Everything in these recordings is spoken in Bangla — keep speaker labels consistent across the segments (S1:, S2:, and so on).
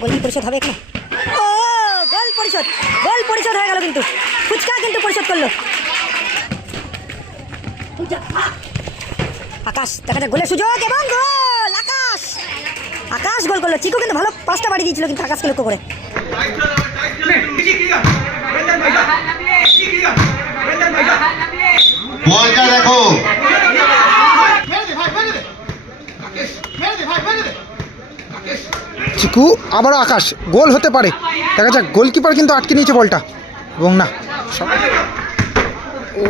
S1: গোল কি পরিশোধ হবে এখানে? ও গোল পরিশোধ গোল পরিশোধ হয়ে গেল কিন্তু। ফুচকা কিন্তু পরিশোধ করল। আকাশ দেখা যাক গোলের সুযোগ এবং গোল আকাশ! আকাশ গোল করল চিকু কিন্তু ভালো পাঁচটা বাড়ি দিয়েছিল কিন্তু আকাশকে লক্ষ্য করে।
S2: বলটা দেখো।
S3: চিকু আবারও আকাশ। গোল হতে পারে। দেখা যাক গোলকিপার কিন্তু আটকে নিয়েছে বলটা। এবং না ও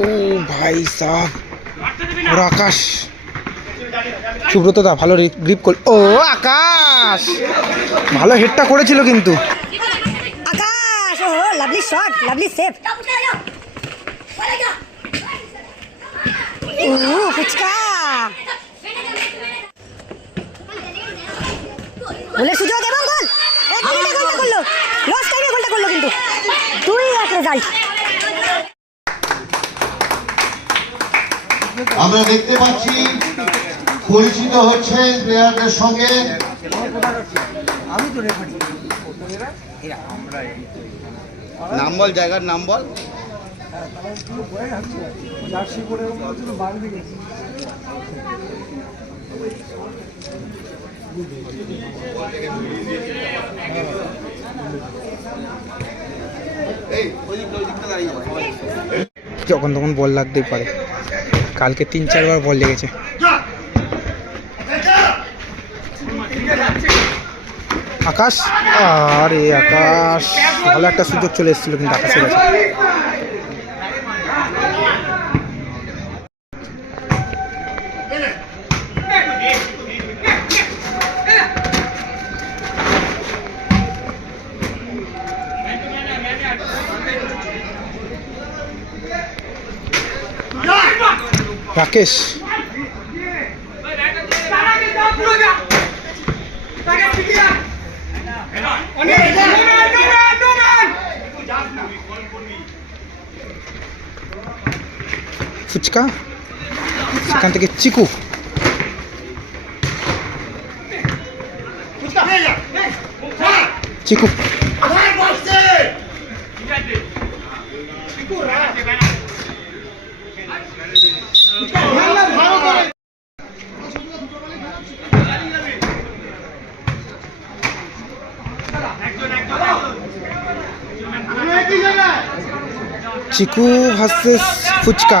S3: ও ভাই সাহ। ওর আকাশ। সুব্রত দা ভালো গ্রিপ করল ও আকাশ! ভালো হেডটা করেছিল কিন্তু।
S1: আকাশ ও লাভলি শট লাভলি সেভ ও ফুচকা। গোলের সুযোগ এবং গোল এক গোলটা করল। লস টাইমে গোলটা করল কিন্তু। দুই এক রেজাল্ট
S2: আমরা দেখতে পাচ্ছি, পরিচিত হচ্ছে প্লেয়ারদের সঙ্গে।
S4: নাম বল, জায়গার নাম বল।
S3: যখন তখন বল লাগতেই পারে। কালকে তিন, চারবার বল লেগেছে। আকাশ? আরে আকাশ, ভালো একটা সুযোগ চলে এসেছিল কিন্তু আকাশের কাছে। রাকেশ। ফুচকা? সেখান থেকে চিকু। চিকু। চিকু ভার্সেস ফুচকা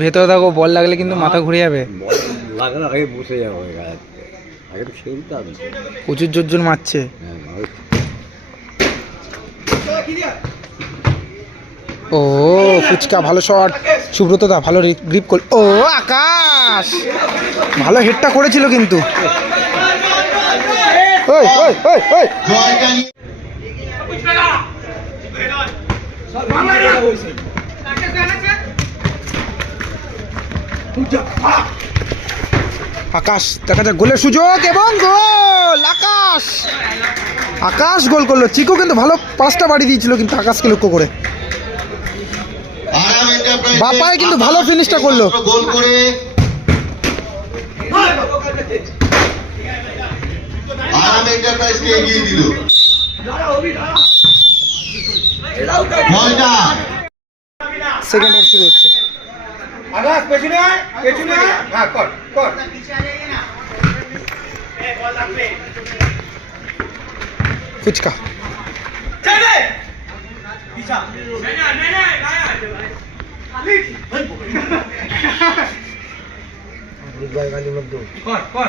S3: ভেতরে থাকো বল লাগলে কিন্তু মাথা ঘুরে যাবে।
S4: লাগানোর আগে বসে যাব আগে তো খেলতে হবে
S3: প্রচুর জোর জোর মারছে।
S4: হ্যাঁ,
S3: ও ফুচকা ভালো শট। সুব্রত দা ভালো গ্রিপ করল ও আকাশ! ভালো হেডটা করেছিল কিন্তু। ওই ওই ওই ওই। আকাশ, দেখা যাক গোলের সুযোগ এবং গোল, আকাশ। আকাশ গোল করল। চিকু কিন্তু ভালো পাঁচটা বাড়ি দিয়েছিল কিন্তু আকাশকে লক্ষ্য করে। বাপায় কিন্তু ভালো ফিনিশটা করল।
S2: গোল করে আরাম এন্টারপ্রাইজকে এগিয়ে দিল বলটা
S3: সেকেন্ড হাফ শুরু হচ্ছে।
S5: আকাশ পেছনে আয় পেছনে আয়। হ্যাঁ কর কর।
S3: ফুচকা।
S5: কর কর।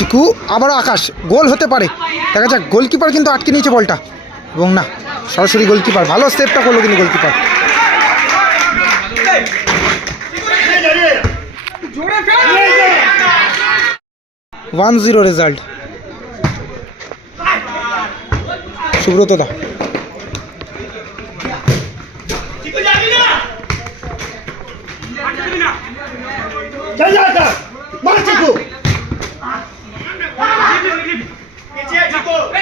S3: চিকু আবারও আকাশ। গোল হতে পারে। দেখা যাক, গোলকিপার কিন্তু আটকে নিয়েছে বলটা। এবং না, সরাসরি গোলকিপার। ভালো সেভটা করল কিন্তু goalkeeper. One zero result. Subrata দা।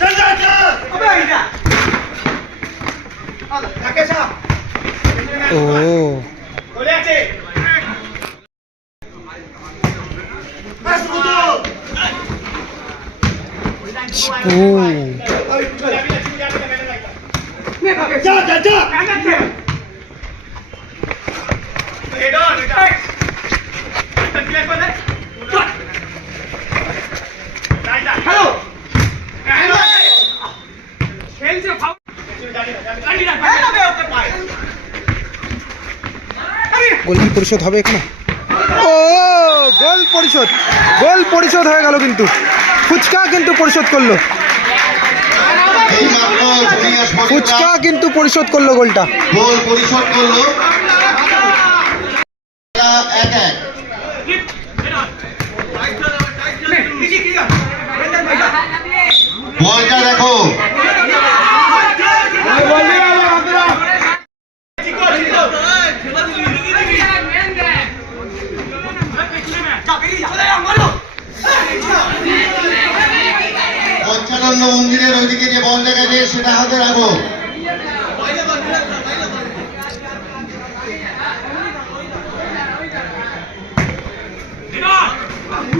S3: चल जा चल अबे इधर आ धक्के साहब ओ गोले आते बस कूदो ओ जा जा जा গোল কি পরিশোধ হবে এখানে? ও গোল পরিশোধ। গোল পরিশোধ হয়ে গেল কিন্তু। ফুচকা কিন্তু পরিশোধ করল। ফুচকা কিন্তু পরিশোধ করল গোলটা।
S2: গোল পরিশোধ করল। এক এক। বলটা দেখো। পঞ্চানন্দ মন্দিরের ওইদিকে যে বল দেখা যায় সেটা হাতে রাখো।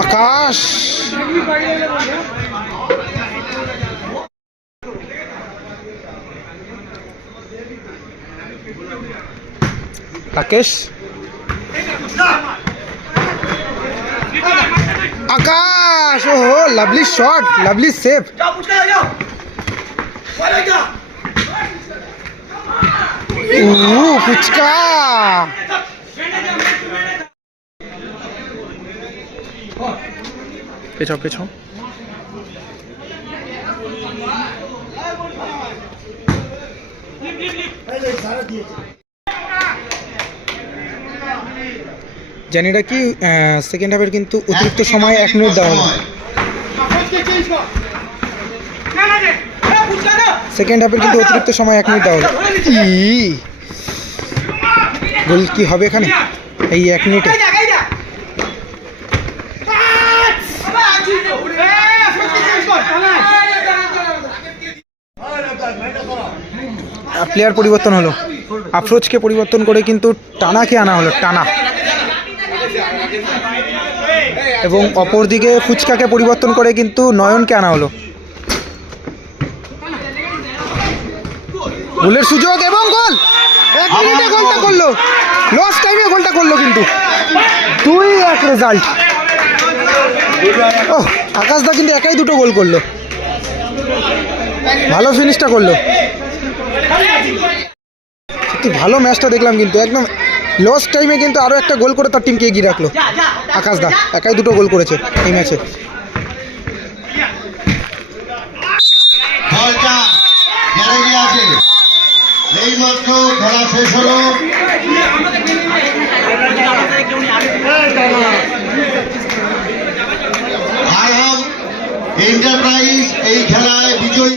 S3: আকাশ! রাকেশ! আকাশ ওহো লাভলি শট লাভলি সেভ ও ফুচকা পেছাও পেছাও জানি না কি সেকেন্ড হাফের কিন্তু অতিরিক্ত সময় এক মিনিট দেওয়া হলো সেকেন্ড হাফের কিন্তু অতিরিক্ত সময় এক মিনিট দেওয়া হলো। ই গোল কি হবে এখানে? এই এক মিনিটে প্লেয়ার পরিবর্তন হলো। আফরোজকে পরিবর্তন করে কিন্তু টানাকে আনা হলো টানা। এবং অপরদিকে ফুচকাকে পরিবর্তন করে কিন্তু নয়নকে আনা হলো। গোলের সুযোগ এবং গোল! এক মিনিটে গোলটা করল। লস টাইমে গোলটা করল কিন্তু। দুই এক রেজাল্ট ও আকাশদা কিন্তু একাই দুটো গোল করল। ভালো ফিনিশটা করল। সত্যি ভালো ম্যাচটা দেখলাম কিন্তু, একদম লস্ট টাইমে কিন্তু আরও একটা গোল করে তার টিমকে এগিয়ে রাখল। আকাশ দা একাই দুটো গোল করেছে এই ম্যাচে।
S2: এন্টারপ্রাইজ এই খেলায় বিজয়ী।